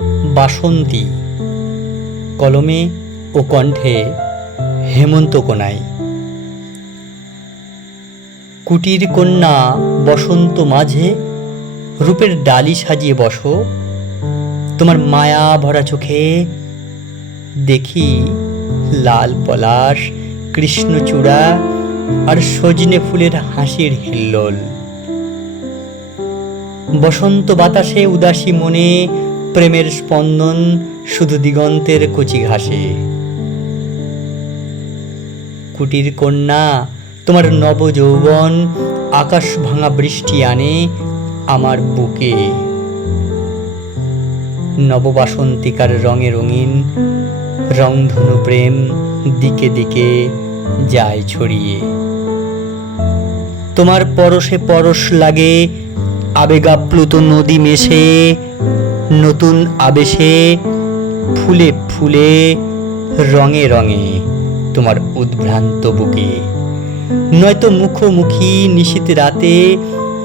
বাসন্তী, কলমে ও কণ্ঠে হেমন্ত কোনাই। কুটির কন্যা বসন্ত মাঝে রূপের ডালি সাজিয়ে বসো, তোমার মায়া ভরা চোখে দেখি লাল পলাশ, কৃষ্ণচূড়া আর সজনে ফুলের হাসির হিল্লোল। বসন্ত বাতাসে উদাসী মনে প্রেমের স্পন্দন শুধু দিগন্তের কচি ঘাসে। কুটির কন্যা, তোমার নব যৌবন আকাশ ভাঙা বৃষ্টি আনে আমার বুকে। নববাসন্তিকার রঙে রঙিন রংধনু প্রেম দিকে দিকে যায় ছড়িয়ে। তোমার পরশে পরশ লাগে আবেগাপ্লুত নদী মেশে, নতুন আবেশে ফুলে ফুলে রঙে রঙে তোমার উদ্ভ্রান্ত বুকে। নয়তো মুখোমুখি নিশীত রাতে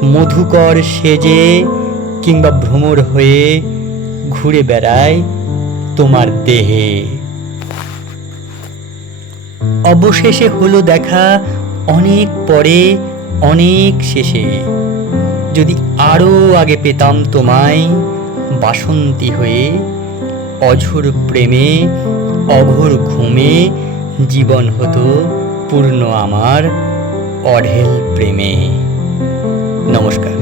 মধুকর সেজে কিংবা ভ্রমর হয়ে ঘুরে বেড়ায় তোমার দেহে। অবশেষে হলো দেখা অনেক পরে, অনেক শেষে। যদি আরো আগে পেতাম তোমায় বাসন্তী হয়ে, অঝোর প্রেমে অঘোর ঘুমে জীবন হতো পূর্ণ আমার অঢেল প্রেমে। নমস্কার।